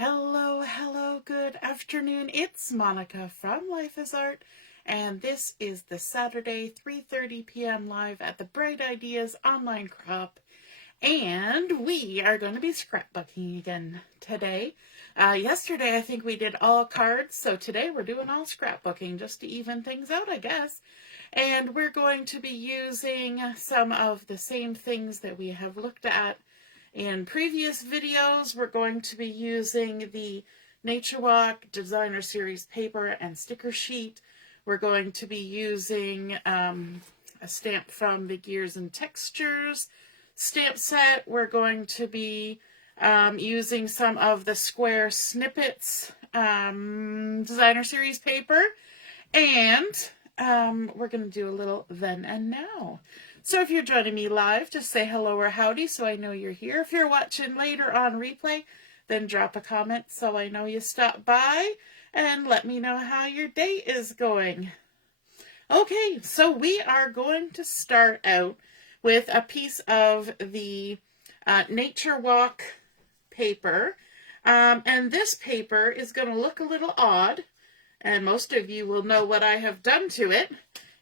Hello, hello, good afternoon. It's Monica from Life is Art, and this is the Saturday 3:30 p.m. live at the Bright Ideas online crop. And we are going to be scrapbooking again today. Yesterday, I think we did all cards, so today we're doing all scrapbooking just to even things out, I guess. And we're going to be using some of the same things that we have looked at in previous videos. We're going to be using the Nature Walk Designer Series paper and sticker sheet. We're going to be using a stamp from the Gears and Textures stamp set. We're going to be using some of the square Snippets Designer Series paper. And we're going to do a little then and now. So if you're joining me live, just say hello or howdy so I know you're here. If you're watching later on replay, then drop a comment so I know you stopped by and let me know how your day is going. Okay, so we are going to start out with a piece of the Nature Walk paper. And this paper is going to look a little odd, and most of you will know what I have done to it.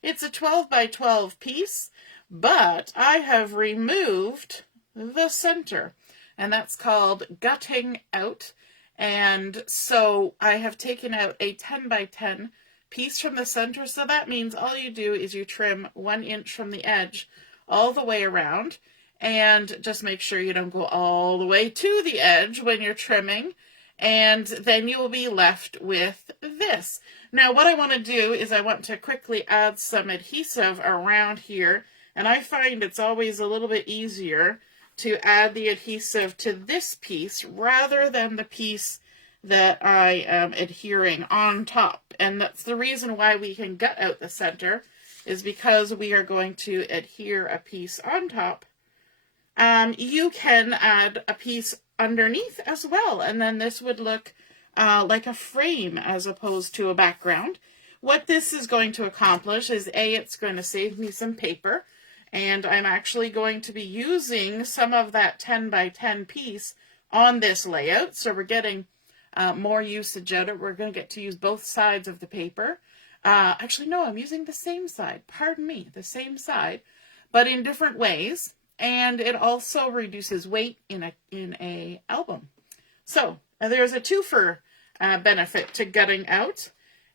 It's a 12 by 12 piece. But I have removed the center, and that's called gutting out. And so I have taken out a 10 by 10 piece from the center. So that means all you do is you trim 1 inch from the edge all the way around, and just make sure you don't go all the way to the edge when you're trimming. And then you will be left with this. Now what I want to do is I want to quickly add some adhesive around here. And I find it's always a little bit easier to add the adhesive to this piece rather than the piece that I am adhering on top. And that's the reason why we can gut out the center, is because we are going to adhere a piece on top. You can add a piece underneath as well, and then this would look like a frame as opposed to a background. What this is going to accomplish is, A, it's going to save me some paper. And I'm actually going to be using some of that 10 by 10 piece on this layout. So we're getting more usage out of it. We're going to get to use both sides of the paper. Actually, no, I'm using the same side. Pardon me, the same side, but in different ways. And it also reduces weight in a album. So there's a twofer benefit to gutting out.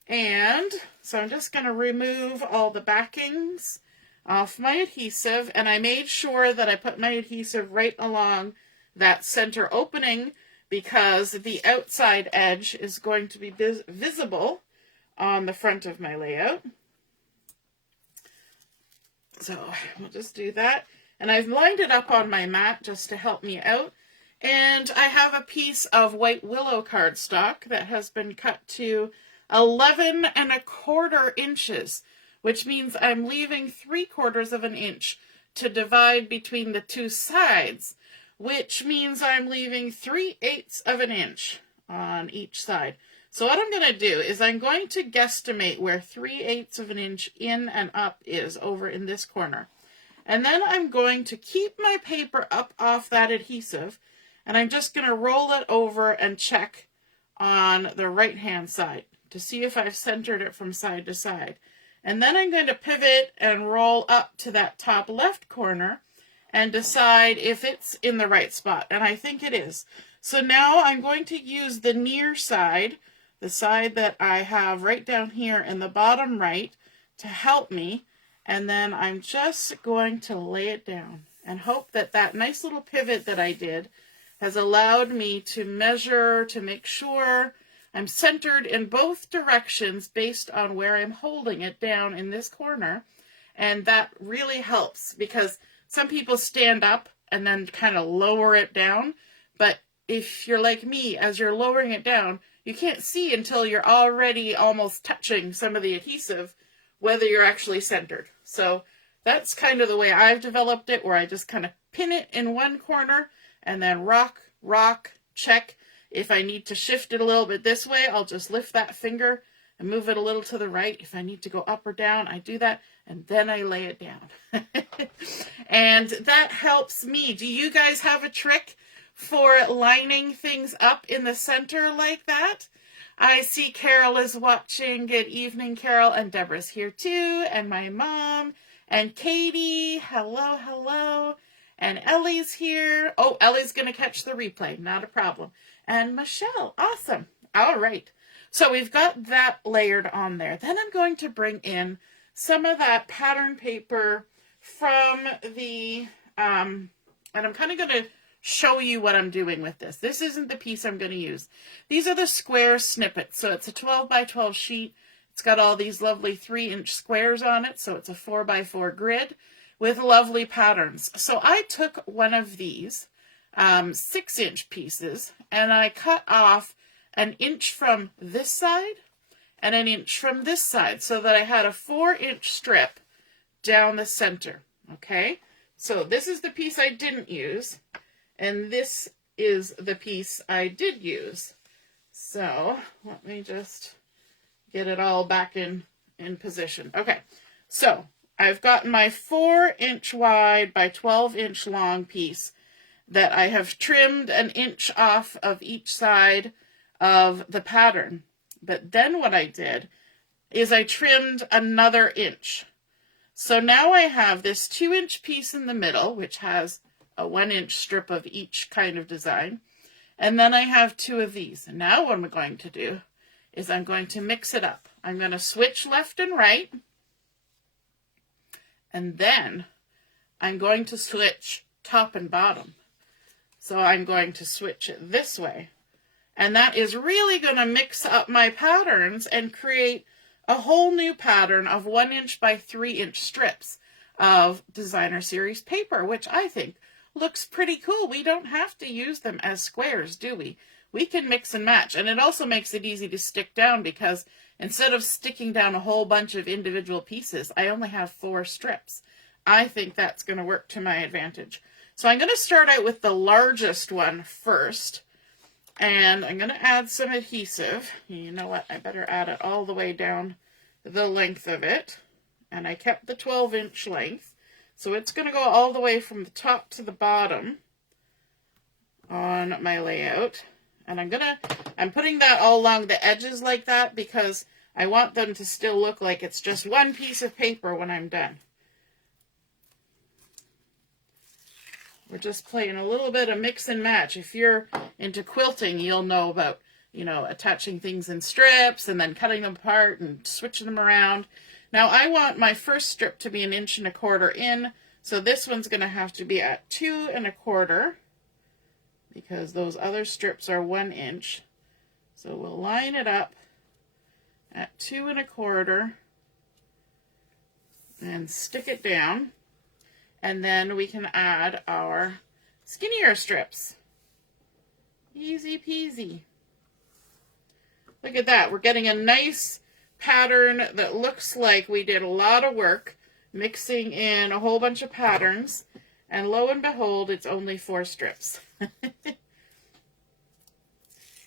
And so I'm just going to remove all the backings off my adhesive, and I made sure that I put my adhesive right along that center opening because the outside edge is going to be visible on the front of my layout. So we'll just do that, and I've lined it up on my mat just to help me out. And I have a piece of white Willow cardstock that has been cut to 11 1/4 inches. Which means I'm leaving 3/4 of an inch to divide between the two sides, which means I'm leaving 3/8 of an inch on each side. So what I'm going to do is I'm going to guesstimate where 3/8 of an inch in and up is over in this corner. And then I'm going to keep my paper up off that adhesive, and I'm just going to roll it over and check on the right-hand side to see if I've centered it from side to side. And then I'm going to pivot and roll up to that top left corner and decide if it's in the right spot. And I think it is. So now I'm going to use the near side, the side that I have right down here in the bottom right, to help me. And then I'm just going to lay it down and hope that that nice little pivot that I did has allowed me to measure, to make sure I'm centered in both directions based on where I'm holding it down in this corner. And that really helps because some people stand up and then kind of lower it down. But if you're like me, as you're lowering it down, you can't see until you're already almost touching some of the adhesive, whether you're actually centered. So that's kind of the way I've developed it, where I just kind of pin it in one corner and then rock, check. If I need to shift it a little bit this way, I'll just lift that finger and move it a little to the right. If I need to go up or down, I do that, and then I lay it down. And that helps me. Do you guys have a trick for lining things up in the center like that. I see Carol is watching. Good evening, Carol. And Deborah's here too. And my mom. And Katie. Hello, hello. And Ellie's here. Oh, Ellie's going to catch the replay. Not a problem. And Michelle. Awesome. All right. So we've got that layered on there. Then I'm going to bring in some of that pattern paper from the, and I'm kind of going to show you what I'm doing with this. This isn't the piece I'm going to use. These are the square snippets. So it's a 12 by 12 sheet. It's got all these lovely 3-inch squares on it. So it's a 4 by 4 grid with lovely patterns. So I took one of these 6-inch pieces and I cut off an inch from this side and an inch from this side so that I had a 4-inch strip down the center. Okay. So this is the piece I didn't use. And this is the piece I did use. So let me just get it all back in position. Okay, so I've got my 4-inch wide by 12-inch long piece that I have trimmed an inch off of each side of the pattern. But then what I did is I trimmed another inch. So now I have this 2-inch piece in the middle, which has a 1-inch strip of each kind of design. And then I have 2 of these. And now what I'm going to do is I'm going to mix it up. I'm going to switch left and right. And then I'm going to switch top and bottom. So I'm going to switch it this way. And that is really going to mix up my patterns and create a whole new pattern of 1-inch by 3-inch strips of designer series paper, which I think looks pretty cool. We don't have to use them as squares, do we? We can mix and match. And it also makes it easy to stick down because instead of sticking down a whole bunch of individual pieces, I only have 4 strips. I think that's going to work to my advantage. So I'm going to start out with the largest one first. And I'm going to add some adhesive. You know what? I better add it all the way down the length of it. And I kept the 12-inch length. So it's going to go all the way from the top to the bottom on my layout. And I'm putting that all along the edges like that because I want them to still look like it's just one piece of paper when I'm done. We're just playing a little bit of mix and match. If you're into quilting, you'll know about, attaching things in strips and then cutting them apart and switching them around. Now I want my first strip to be 1.25 inches in, so this one's going to have to be at 2.25 inches because those other strips are 1 inch. So we'll line it up at 2.25 inches and stick it down, and then we can add our skinnier strips. Easy peasy. Look at that. We're getting a nice pattern that looks like we did a lot of work mixing in a whole bunch of patterns, and lo and behold, it's only 4 strips.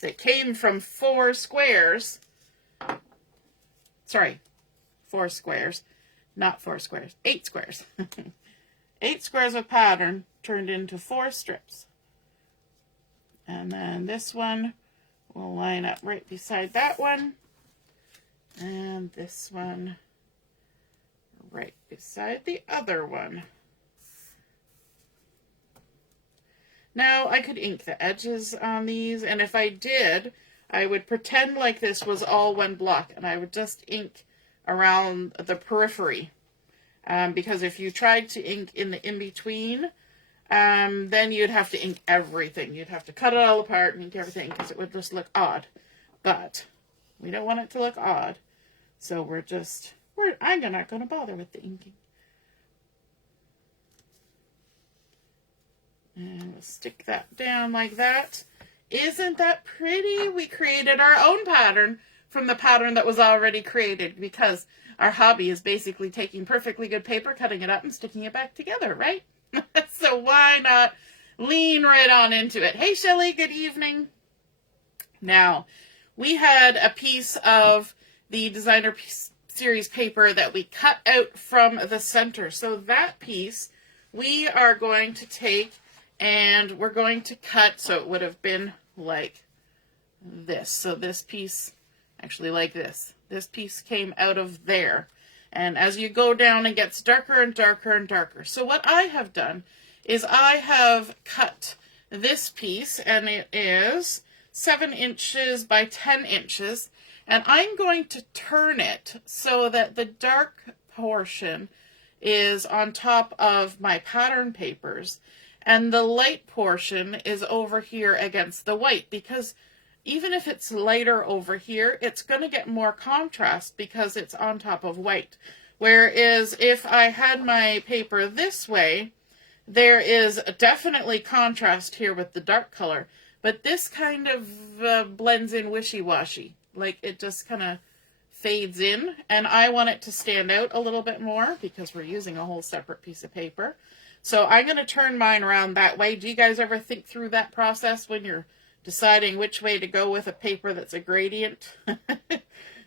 It came from 4 squares. Sorry, 4 squares, not 4 squares, 8 squares. 8 squares of pattern turned into 4 strips. And then this one will line up right beside that one. And this one right beside the other one. Now I could ink the edges on these, and if I did, I would pretend like this was all one block, and I would just ink around the periphery. Because if you tried to ink in the in-between, then you'd have to ink everything. You'd have to cut it all apart and ink everything because it would just look odd. But we don't want it to look odd. So I'm not going to bother with the inking. And we'll stick that down like that. Isn't that pretty? We created our own pattern from the pattern that was already created because our hobby is basically taking perfectly good paper, cutting it up, and sticking it back together, right? So why not lean right on into it? Hey, Shelley, good evening. Now, we had a piece of the designer series paper that we cut out from the center. So that piece we are going to take And we're going to cut, so it would have been like this. So this piece, actually like this. This piece came out of there. And as you go down, it gets darker and darker and darker. So what I have done is I have cut this piece, and it is 7 inches by 10 inches. And I'm going to turn it so that the dark portion is on top of my pattern papers, and the light portion is over here against the white, because even if it's lighter over here, it's going to get more contrast because it's on top of white. Whereas if I had my paper this way, there is definitely contrast here with the dark color, but this kind of blends in wishy-washy. Like, it just kind of fades in, and I want it to stand out a little bit more because we're using a whole separate piece of paper. So I'm going to turn mine around that way. Do you guys ever think through that process when you're deciding which way to go with a paper that's a gradient?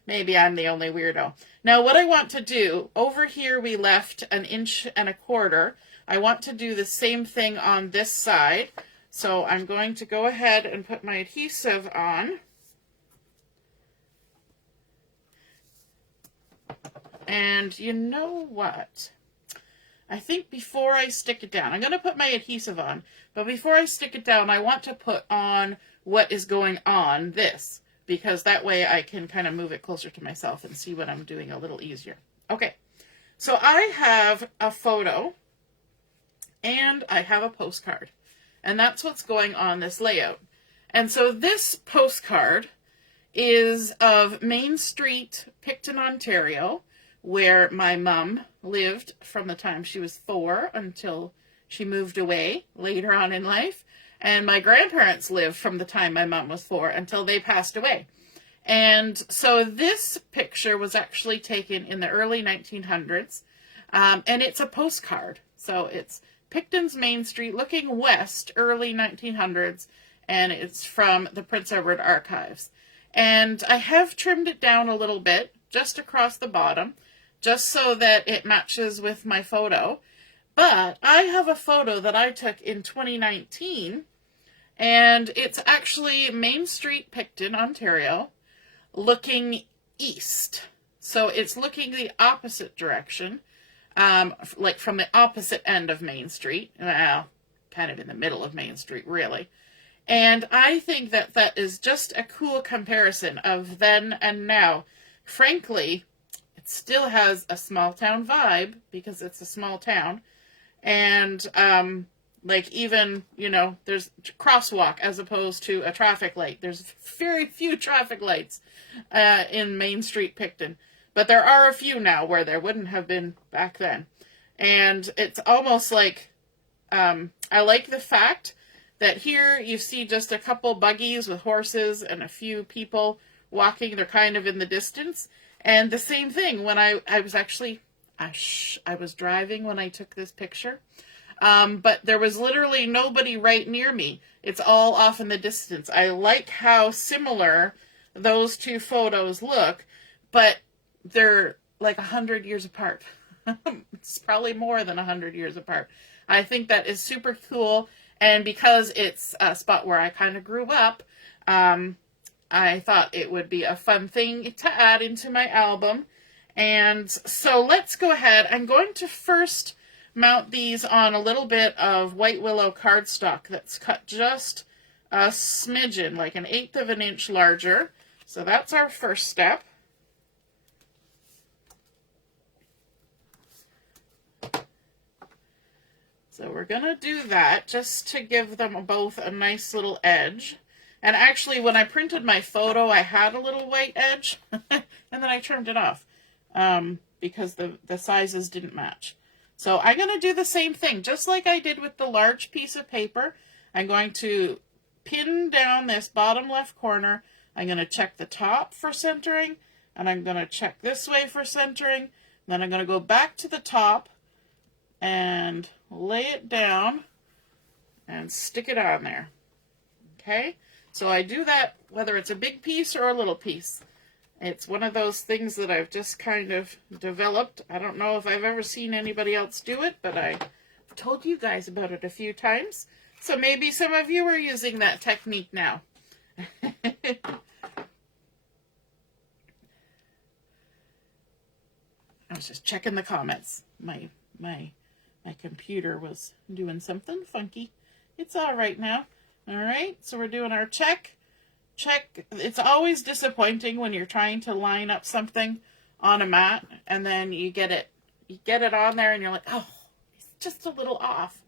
Maybe I'm the only weirdo. Now what I want to do, over here we left 1.25 inches. I want to do the same thing on this side. So I'm going to go ahead and put my adhesive on. And you know what? I think before I stick it down, I'm going to put my adhesive on, but before I stick it down, I want to put on what is going on this, because that way I can kind of move it closer to myself and see what I'm doing a little easier. Okay, so I have a photo and I have a postcard, and that's what's going on this layout. And so this postcard is of Main Street, Picton, Ontario, where my mom lived from the time she was 4 until she moved away later on in life. And my grandparents lived from the time my mom was 4 until they passed away. And so this picture was actually taken in the early 1900s. And it's a postcard. So it's Picton's Main Street looking west, early 1900s. And it's from the Prince Edward Archives. And I have trimmed it down a little bit, just across the bottom, just so that it matches with my photo. But I have a photo that I took in 2019, and it's actually Main Street, Picton, Ontario, looking east. So it's looking the opposite direction, like from the opposite end of Main Street. Well, kind of in the middle of Main Street, really. And I think that that is just a cool comparison of then and now. Frankly, it still has a small town vibe because it's a small town. And like even, you know, there's crosswalk as opposed to a traffic light. There's very few traffic lights in Main Street, Picton. But there are a few now where there wouldn't have been back then. And it's almost like, I like the fact that here you see just a couple buggies with horses and a few people walking. They're kind of in the distance. And the same thing when I was actually, I was driving when I took this picture. But there was literally nobody right near me. It's all off in the distance. I like how similar those two photos look, but they're like 100 years apart. It's probably more than 100 years apart. I think that is super cool. And because it's a spot where I kind of grew up, I thought it would be a fun thing to add into my album. And so let's go ahead. I'm going to first mount these on a little bit of white willow cardstock that's cut just a smidgen, like 1/8 of an inch larger. So that's our first step. So we're going to do that just to give them both a nice little edge. And actually, when I printed my photo, I had a little white edge, and then I trimmed it off because the sizes didn't match. So I'm going to do the same thing, just like I did with the large piece of paper. I'm going to pin down this bottom left corner. I'm going to check the top for centering, and I'm going to check this way for centering. Then I'm going to go back to the top and lay it down and stick it on there. Okay, so I do that whether it's a big piece or a little piece. It's one of those things that I've just kind of developed. I don't know if I've ever seen anybody else do it, but I've told you guys about it a few times. So maybe some of you are using that technique now. I was just checking the comments. My computer was doing something funky. It's all right now. All right, so we're doing our check. It's always disappointing when you're trying to line up something on a mat and then you get it on there and you're like, oh, it's just a little off.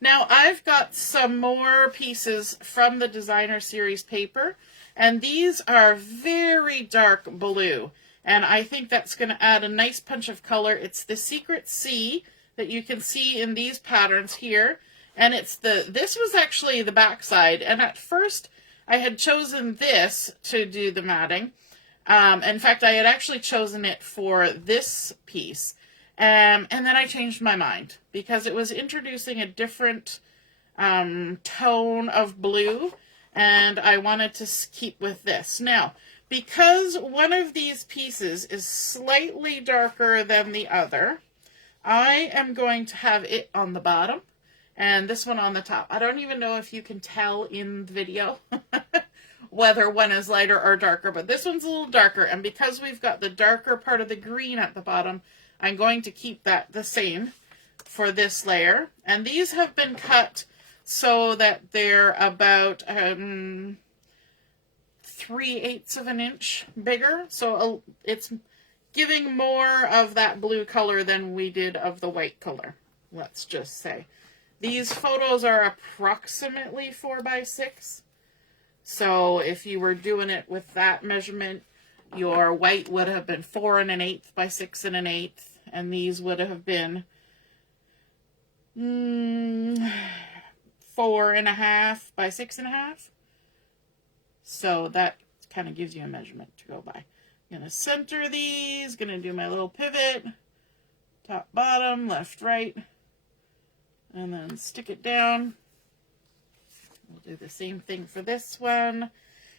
Now I've got some more pieces from the designer series paper, and these are very dark blue, and I think that's going to add a nice punch of color. It's the Secret C that you can see in these patterns here, and this was actually the back side, and at first I had chosen this to do the matting. In fact, I had actually chosen it for this piece. And then I changed my mind because it was introducing a different tone of blue, and I wanted to keep with this. Now, because one of these pieces is slightly darker than the other, I am going to have it on the bottom and this one on the top. I don't even know if you can tell in the video whether one is lighter or darker, but this one's a little darker, and because we've got the darker part of the green at the bottom, I'm going to keep that the same for this layer. And these have been cut so that they're about 3/8 of an inch bigger. So it's giving more of that blue color than we did of the white color, let's just say. These photos are approximately 4 by 6. So if you were doing it with that measurement, your white would have been 4 1/8 by 6 1/8, and these would have been 4 1/2 by 6 1/2. So that kind of gives you a measurement to go by. I'm going to center these, going to do my little pivot, top, bottom, left, right, and then stick it down. We'll do the same thing for this one.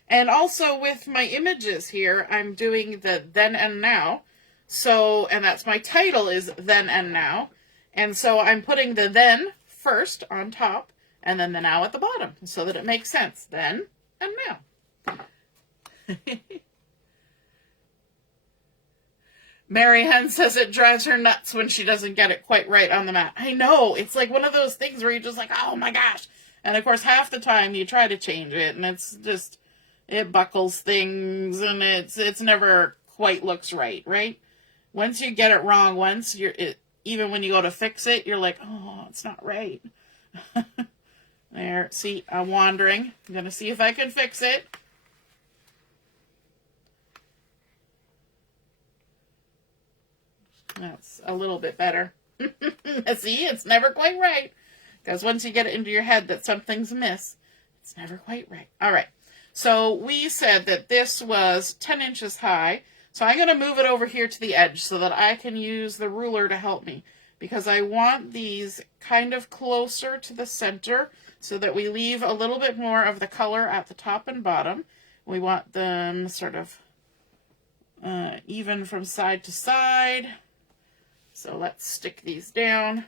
And also with my images here, I'm doing the then and now. So, and that's my title is then and now. And so I'm putting the then first on top and then the now at the bottom so that it makes sense. Then and now. Mary Hen says it drives her nuts when she doesn't get it quite right on the mat. I know. It's like one of those things where you're just like, oh my gosh. And of course, half the time you try to change it and it's just, it buckles things and it's never quite looks right, right? Once you get it wrong, even when you go to fix it, you're like, oh, it's not right. There, see, I'm wandering. I'm going to see if I can fix it. That's a little bit better. See, it's never quite right. Because once you get it into your head that something's amiss, it's never quite right. All right. So we said that this was 10 inches high. So I'm going to move it over here to the edge so that I can use the ruler to help me. Because I want these kind of closer to the center so that we leave a little bit more of the color at the top and bottom. We want them sort of even from side to side. So let's stick these down.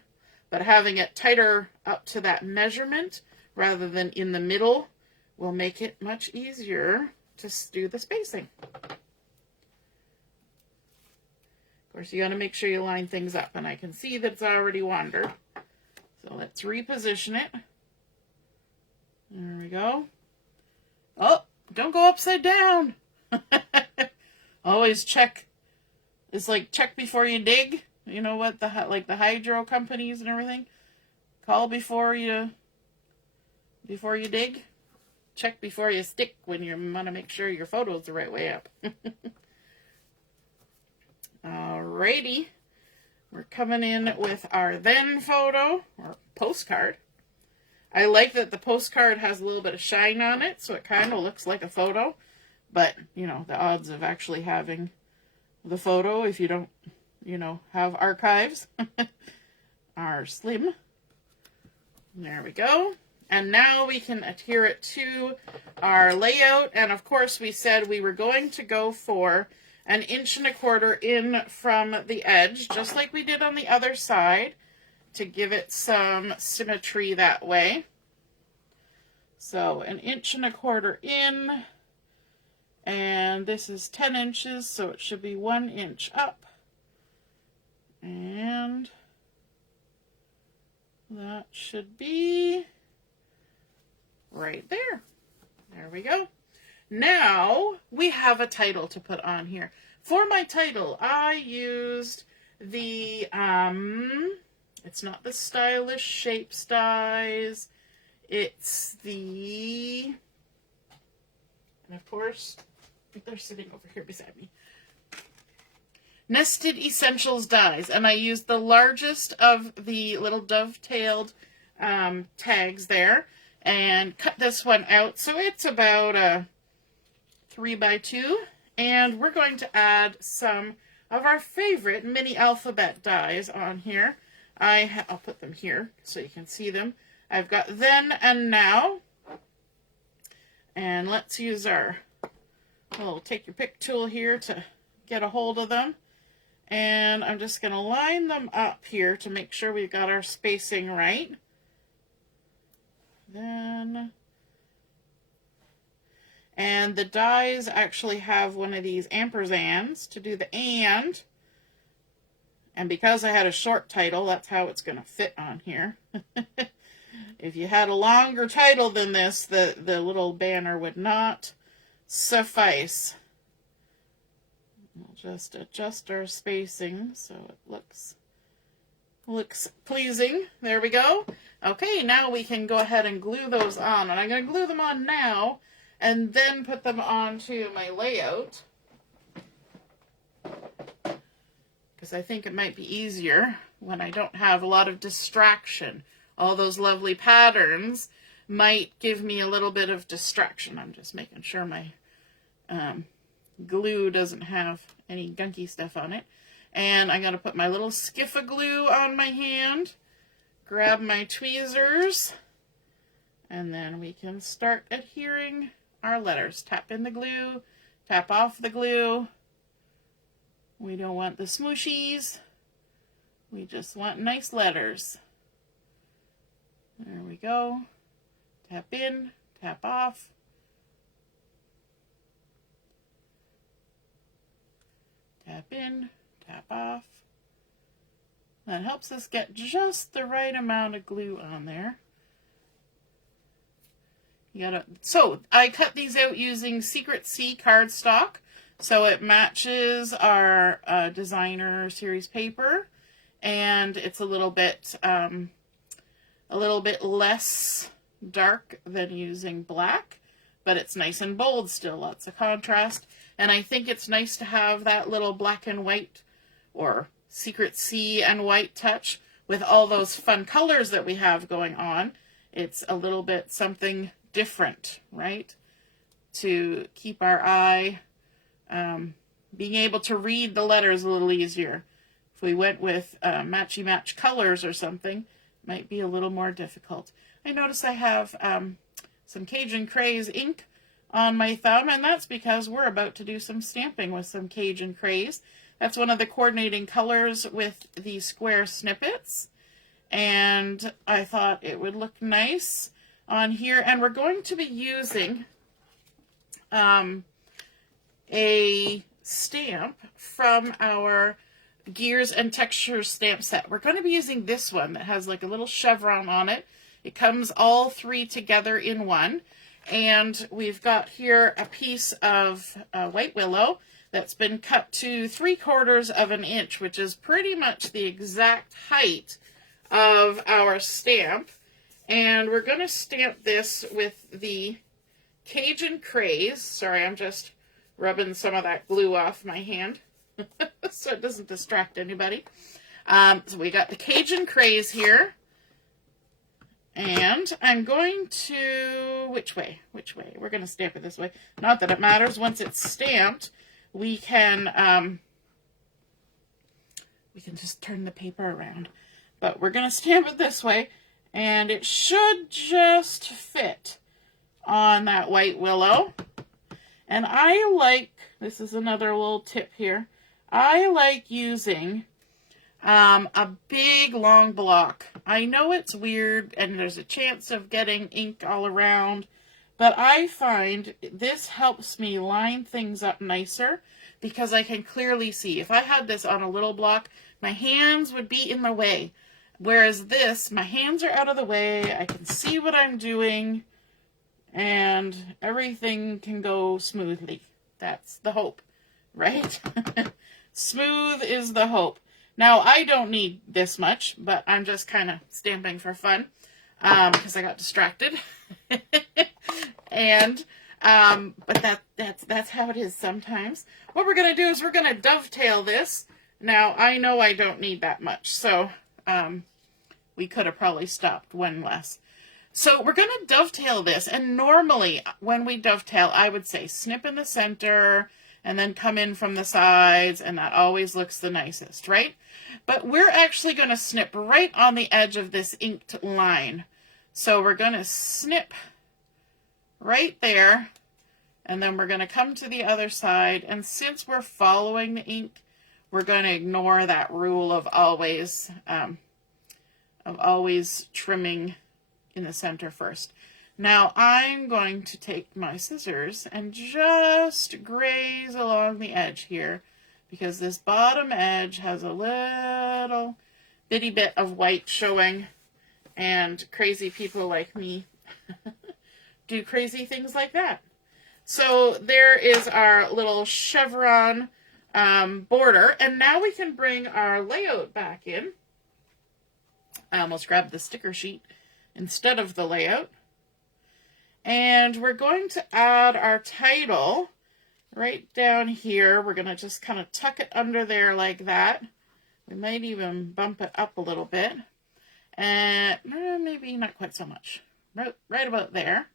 But having it tighter up to that measurement rather than in the middle will make it much easier to do the spacing. Of course, you got to make sure you line things up, and I can see that it's already wandered. So let's reposition it. There we go. Oh, don't go upside down. Always check. It's like check before you dig. You know what, the hydro companies and everything, call before you dig, check before you stick when you want to make sure your photo's the right way up. Alrighty, we're coming in with our then photo or postcard. I like that the postcard has a little bit of shine on it, so it kind of looks like a photo, but you know, the odds of actually having the photo, if you don't have archives, are slim. There we go. And now we can adhere it to our layout. And of course, we said we were going to go for 1 1/4 inches in from the edge, just like we did on the other side, to give it some symmetry that way. So 1.25 inches in, and this is 10 inches, so it should be 1 inch up. And that should be right there. There we go. Now we have a title to put on here. For my title, I used the, it's not the Stylish Shapes dies. It's the, and of course, they're sitting over here beside me, Nested Essentials dies. And I used the largest of the little dovetailed tags there and cut this one out. So it's about a 3x2. And we're going to add some of our favorite mini alphabet dies on here. I'll put them here so you can see them. I've got Then and Now. And let's use our little take your pick tool here to get a hold of them. And I'm just going to line them up here to make sure we've got our spacing right. Then, and the dies actually have one of these ampersands to do the and. And because I had a short title, that's how it's going to fit on here. If you had a longer title than this, the little banner would not suffice. We'll just adjust our spacing so it looks pleasing. There we go. Okay, now we can go ahead and glue those on. And I'm going to glue them on now and then put them onto my layout, because I think it might be easier when I don't have a lot of distraction. All those lovely patterns might give me a little bit of distraction. I'm just making sure my glue doesn't have any gunky stuff on it. And I'm going to put my little skiff of glue on my hand, grab my tweezers, and then we can start adhering our letters. Tap in the glue, tap off the glue. We don't want the smooshies. We just want nice letters. There we go. Tap in, tap off. Tap in, tap off. That helps us get just the right amount of glue on there. So I cut these out using Secret C cardstock, so it matches our designer series paper, and it's a little bit less dark than using black, but it's nice and bold still, lots of contrast. And I think it's nice to have that little black and white or Secret C and white touch with all those fun colors that we have going on. It's a little bit something different, right? To keep our eye being able to read the letters a little easier. If we went with matchy-match colors or something, it might be a little more difficult. I notice I have some Cajun Craze ink on my thumb, and that's because we're about to do some stamping with some Cajun Craze. That's one of the coordinating colors with the square snippets, and I thought it would look nice on here. And we're going to be using a stamp from our Gears and Textures stamp set. We're going to be using this one that has like a little chevron on it. It comes all three together in one. And we've got here a piece of white willow that's been cut to 3/4 inch, which is pretty much the exact height of our stamp. And we're going to stamp this with the Cajun Craze. Sorry, I'm just rubbing some of that glue off my hand so it doesn't distract anybody. So we got the Cajun Craze here. And I'm going to, which way? We're going to stamp it this way. Not that it matters. Once it's stamped, we can just turn the paper around. But we're going to stamp it this way, and it should just fit on that white willow. And I like, this is another little tip here, I like using a big long block I know it's weird and there's a chance of getting ink all around, but I find this helps me line things up nicer because I can clearly see. If I had this on a little block, my hands would be in the way. Whereas this, my hands are out of the way, I can see what I'm doing, and everything can go smoothly. That's the hope, right? Smooth is the hope. Now, I don't need this much, but I'm just kind of stamping for fun because I got distracted. And, but that's how it is sometimes. What we're going to do is we're going to dovetail this. Now, I know I don't need that much, so we could have probably stopped one less. So we're going to dovetail this, and normally when we dovetail, I would say snip in the center, and then come in from the sides, and that always looks the nicest, right? But we're actually going to snip right on the edge of this inked line. So we're going to snip right there, and then we're going to come to the other side, and since we're following the ink, we're going to ignore that rule of always trimming in the center first. Now I'm going to take my scissors and just graze along the edge here because this bottom edge has a little bitty bit of white showing, and crazy people like me do crazy things like that. So there is our little chevron border, and now we can bring our layout back in. I almost grabbed the sticker sheet instead of the layout. And we're going to add our title right down here. We're going to just kind of tuck it under there like that. We might even bump it up a little bit. And maybe not quite so much. Right about there.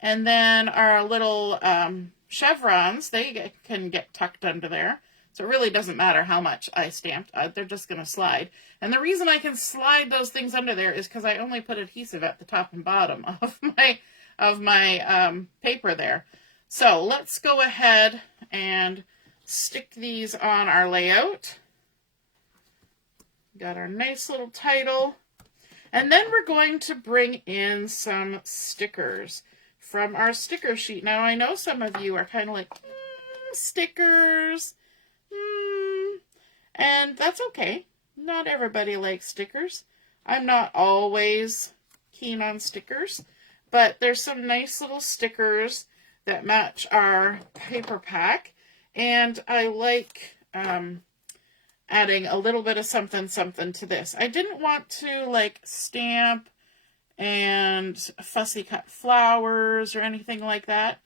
And then our little chevrons, they can get tucked under there. So it really doesn't matter how much I stamped. They're just going to slide. And the reason I can slide those things under there is because I only put adhesive at the top and bottom of my paper there. So let's go ahead and stick these on our layout. Got our nice little title. And then we're going to bring in some stickers from our sticker sheet. Now I know some of you are kind of like, stickers. And that's okay. Not everybody likes stickers. I'm not always keen on stickers, but there's some nice little stickers that match our paper pack, and I like adding a little bit of something to this. I didn't want to like stamp and fussy cut flowers or anything like that,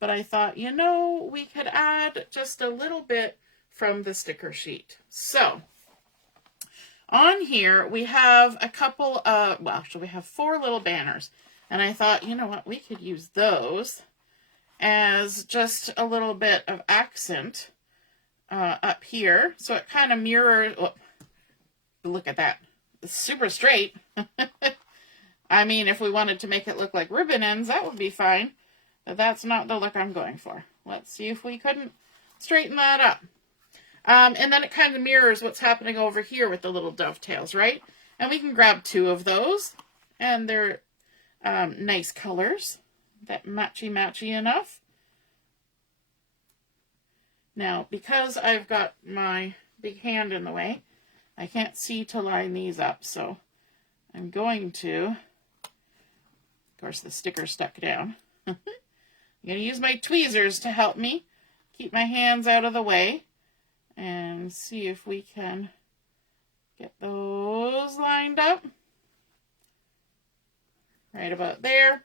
but I thought, you know, we could add just a little bit from the sticker sheet. So on here we have a couple of, well, actually we have 4 little banners, and I thought, you know what, we could use those as just a little bit of accent up here, so it kind of mirrors. Oh, look at that, it's super straight. I mean, if we wanted to make it look like ribbon ends, that would be fine, but that's not the look I'm going for. Let's see if we couldn't straighten that up. And then it kind of mirrors what's happening over here with the little dovetails, right? And we can grab 2 of those, and they're nice colors, that matchy enough. Now, because I've got my big hand in the way, I can't see to line these up, so I'm going to, of course the sticker's stuck down. I'm going to use my tweezers to help me keep my hands out of the way, and see if we can get those lined up. Right about there.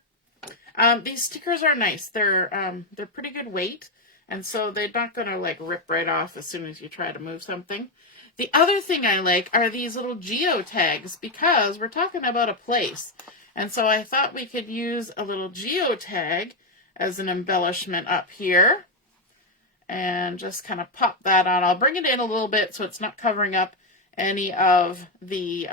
These stickers are nice. They're pretty good weight, and so they're not going to like rip right off as soon as you try to move something. The other thing I like are these little geotags, because we're talking about a place. And so I thought we could use a little geotag as an embellishment up here. And just kind of pop that on. I'll bring it in a little bit so it's not covering up any of the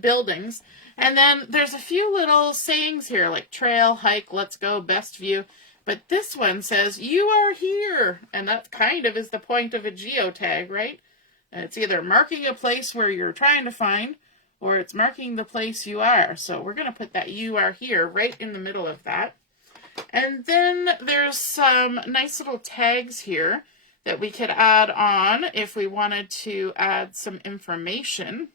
buildings. And then there's a few little sayings here, like trail, hike, let's go, best view. But this one says, you are here. And that kind of is the point of a geotag, right? And it's either marking a place where you're trying to find, or it's marking the place you are. So we're going to put that you are here right in the middle of that. And then there's some nice little tags here that we could add on if we wanted to add some information.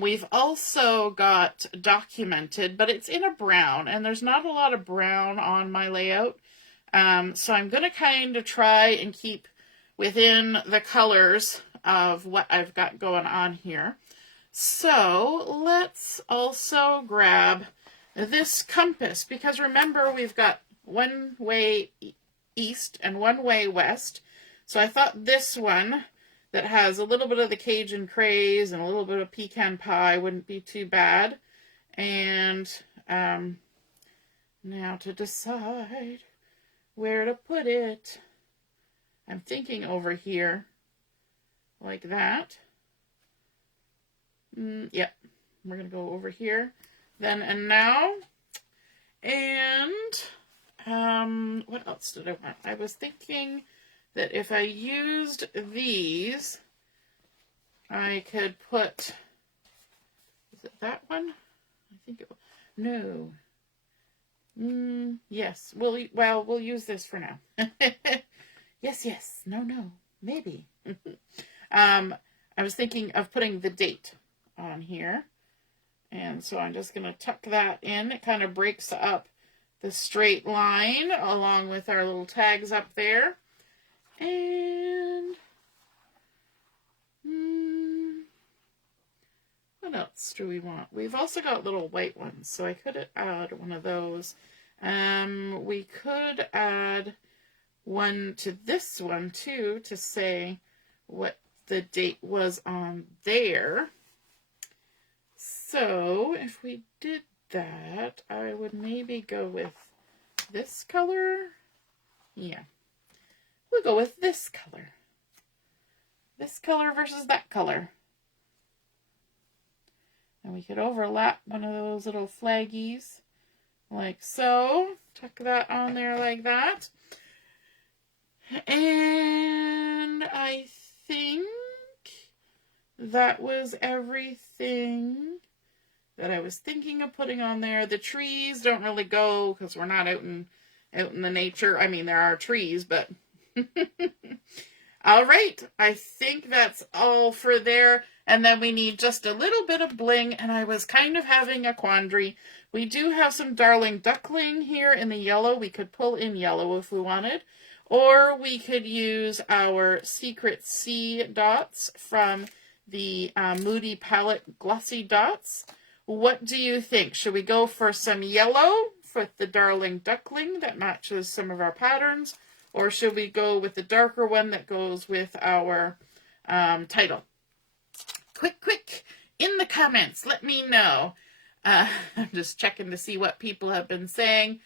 We've also got documented, but it's in a brown, and there's not a lot of brown on my layout. So I'm going to kind of try and keep within the colors of what I've got going on here. So let's also grab this compass, because remember we've got one way east and one way west. So I thought this one that has a little bit of the Cajun Craze and a little bit of pecan pie wouldn't be too bad. And now to decide where to put it. I'm thinking over here like that. Yep, we're going to go over here. Then and now. And what else did I want? I was thinking that if I used these, I could put, is it that one? I think it was, no. Yes, we'll use this for now. Yes, no, maybe. I was thinking of putting the date on here. And so I'm just going to tuck that in. It kind of breaks up the straight line along with our little tags up there. And what else do we want? We've also got little white ones, so I could add one of those. We could add one to this one too, to say what the date was on there. So if we did that, I would maybe go with this color. Yeah, we'll go with this color. This color versus that color. And we could overlap one of those little flaggies like so. Tuck that on there like that. And I think that was everything that I was thinking of putting on there. The trees don't really go because we're not out in the nature. I mean, there are trees, but all right. I think that's all for there. And then we need just a little bit of bling. And I was kind of having a quandary. We do have some Darling Duckling here in the yellow. We could pull in yellow if we wanted. Or we could use our Secret C dots from the Moody palette Glossy dots. What do you think? Should we go for some yellow for the Darling Duckling that matches some of our patterns? Or should we go with the darker one that goes with our title? Quick, in the comments, let me know. I'm just checking to see what people have been saying.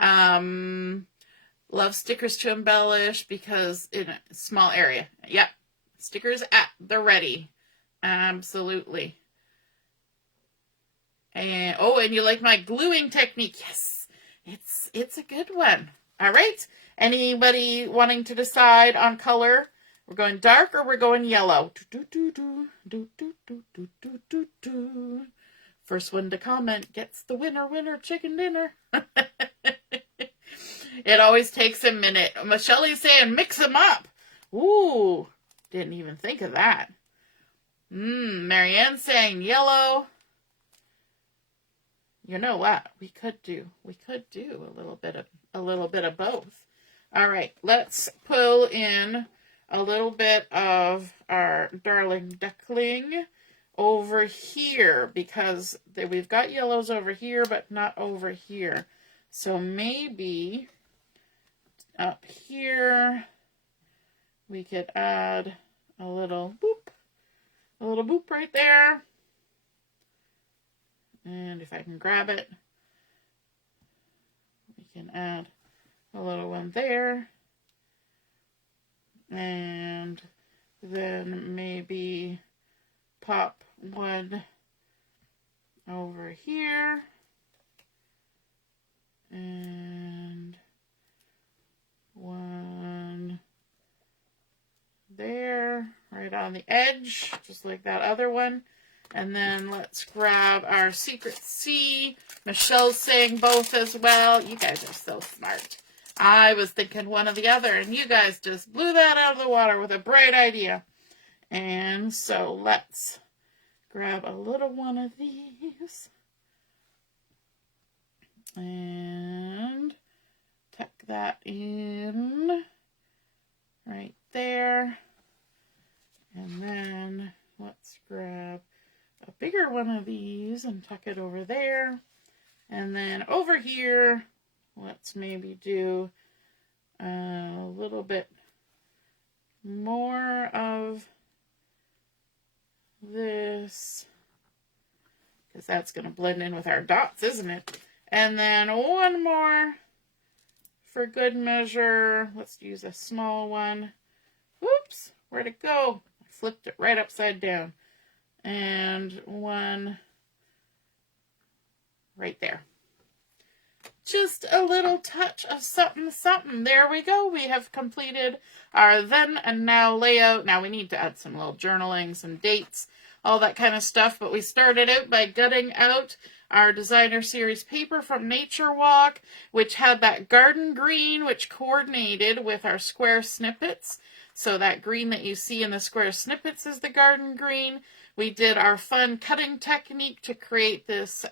Love stickers to embellish because in a small area. Yep, stickers at the ready. Absolutely. And and you like my gluing technique? Yes, it's a good one. All right. Anybody wanting to decide on color? We're going dark or we're going yellow? First one to comment gets the winner chicken dinner. It always takes a minute. Michelle's saying mix them up. Ooh, didn't even think of that. Marianne's saying yellow. You know what? We could do a little bit of both. All right, let's pull in a little bit of our Darling Duckling over here because we've got yellows over here, but not over here. So maybe up here we could add a little boop right there. And if I can grab it, we can add a little one there. And then maybe pop one over here. And one there, right on the edge, just like that other one. And then let's grab our Secret C. Michelle's saying both as well. You guys are so smart. I was thinking one or the other, and you guys just blew that out of the water with a bright idea. And so let's grab a little one of these. And tuck that in right there. And then let's grab a bigger one of these and tuck it over there. And then over here, let's maybe do a little bit more of this, because that's going to blend in with our dots, isn't it? And then one more for good measure. Let's use a small one. Whoops, where'd it go? I flipped it right upside down. And one right there. Just a little touch of something, something. There we go. We have completed our then and now layout. Now we need to add some little journaling, some dates, all that kind of stuff. But we started out by gutting out our designer series paper from Nature Walk, which had that garden green, which coordinated with our square snippets. So that green that you see in the square snippets is the garden green. We did our fun cutting technique to create this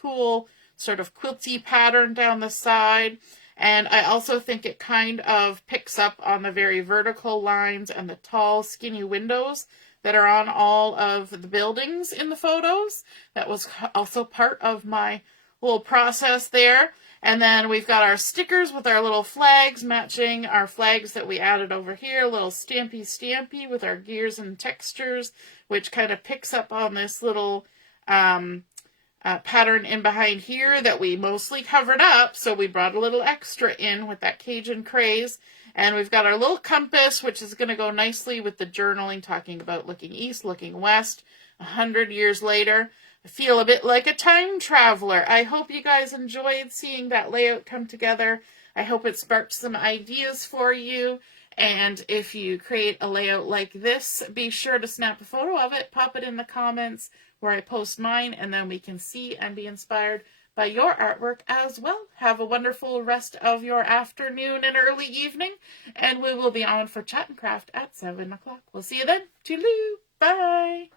cool sort of quilty pattern down the side. And I also think it kind of picks up on the very vertical lines and the tall, skinny windows that are on all of the buildings in the photos. That was also part of my little process there. And then we've got our stickers with our little flags matching our flags that we added over here. A little stampy with our gears and textures, which kind of picks up on this little pattern in behind here that we mostly covered up. So we brought a little extra in with that Cajun Craze. And we've got our little compass, which is going to go nicely with the journaling, talking about looking east, looking west, 100 years later. I feel a bit like a time traveler. I hope you guys enjoyed seeing that layout come together. I hope it sparked some ideas for you. And if you create a layout like this, be sure to snap a photo of it, pop it in the comments where I post mine, and then we can see and be inspired by your artwork as well. Have a wonderful rest of your afternoon and early evening, and we will be on for Chat and Craft at 7 o'clock. We'll see you then. Toodaloo. Bye.